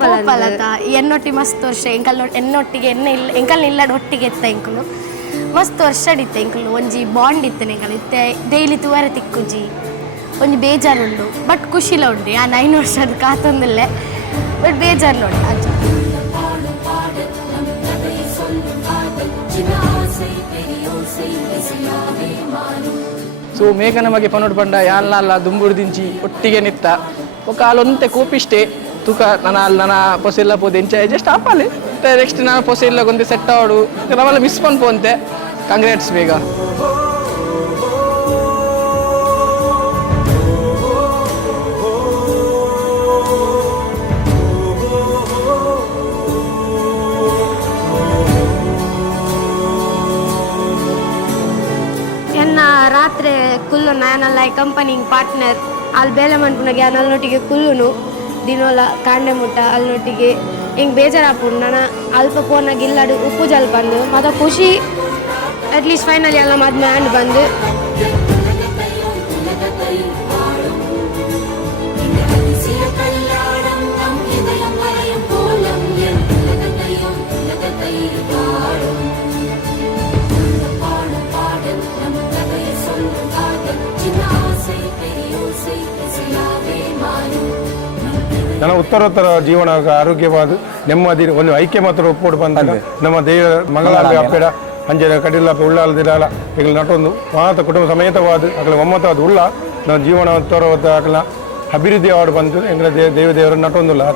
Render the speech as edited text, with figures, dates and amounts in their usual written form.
ಪೋಪಲತ ಎನ್ನೊಟ್ಟಿ ಮಸ್ತ್ ವರ್ಷ ಎನ್ನೊಟ್ಟಿಗೆ ಎಂಕಲ್ ನಿಲ್ಲಡ್ ಒಟ್ಟಿಗೆ ಎತ್ತ ಎಂಕುಲು ಮಸ್ತ್ ವರ್ಷ ಅಡಿತ್ತೆ ಎಂಕುಲು ಒಂಜಿ ಬಾಂಡ್ ಇತ್ತನೆ ಎಂಕಲ್ ಇತ್ತೆ ಡೈಲಿ ತೂವರೆ ತಿಕ್ಕುಜಿ ಒಂಜಿ ಬೇಜಾರುಂಡು ಬಟ್ ಖುಷಿಲ ಉಂಡು ಆ 9 ವರ್ಷದ ಕಾತೊಂದಿಲ್ಲೆ ಬಟ್ ಬೇಜಾರು ನೋಡಿ ಅಜ್ಜ ಸೊ ಮೇಘನ ಮಗೆ ಪನೋಡು ಪಂಡ ಯಾಲ್ನಲ್ಲ ದುಂಬುಡು ದಿಂಚಿ ಒಟ್ಟಿಗೆ ನಿತ್ತ ఒక ಆಲೊಂತೆ ಕೋಪಿಷ್ಟೇ ತೂಕ ನನ್ನ ಪೊಸೆಲ್ಲ ಪೋದೆ ಎಂಚಾಯ್ ಜಸ್ಟ್ ಆಪಾಲೆ ನೆಕ್ಸ್ಟ್ ನಾನು ಪೊಸೆಲ್ಲ ಗೊಂದು ಸೆಟ್ ಆಡು ನಾವೆಲ್ಲ ಮಿಸ್ ಪನ್ಪೋಂತೆ ಕಾಂಗ್ರೇಟ್ಸ್ ಬೇಗ ರಾತ್ರಿ ಕುಲ್ಲು ನಾನಲ್ಲ ಈ ಕಂಪನಿಂಗ್ ಪಾರ್ಟ್ನರ್ ಅಲ್ಲಿ ಬೇಲೆ ಮನ್ಪುನಾಗೆ ಅಲ್ಲೊಟ್ಟಿಗೆ ಕುಲ್ಲುನು ದಿನೋಲ ಕಾಂಡೆ ಮುಟ್ಟ ಅಲ್ಲೊಟ್ಟಿಗೆ ಹಿಂಗೆ ಬೇಜಾರಾಪುಂಡು ನಾನು ಅಲ್ಪ ಫೋನಾಗ ಇಲ್ಲಡು ಉಪ್ಪು ಜಲ್ ಬಂದು ಮತ್ತು ಖುಷಿ ಅಟ್ಲೀಸ್ಟ್ ಫೈನಲಿ ಎಲ್ಲ ಮದ್ಮೆ ಆಂಡ್ ಬಂದು ನನ್ನ ಉತ್ತರೋತ್ತರ ಜೀವನ ಆರೋಗ್ಯವಾದ ನೆಮ್ಮದಿ ಒಂದು ಐಕ್ಯ ಮಾತ್ರ ಒಪ್ಪೋಡು ಬಂದ ನಮ್ಮ ದೇವ ಮಂಗಳಾಲ ಅಪ್ಪೆಡ ಅಂಜನ ಕಡಿಲ ಉಳ್ಳಾಲದಿರಲ್ಲ ಈಗ ನಟೊಂದು ಮಾತ ಕುಟುಂಬ ಸಮೇತವಾದ ಅಗಲ ಒಮ್ಮತವಾದ ಉಳ್ಳ ನಮ್ಮ ಜೀವನ ಉತ್ತರವಾದ ಅಗಲ ಅಭಿವೃದ್ಧಿ ಆಡು ಬಂದು ಎಂಗಳ ದೇವದೇವರ ನಟೊಂದುಲ್ಲ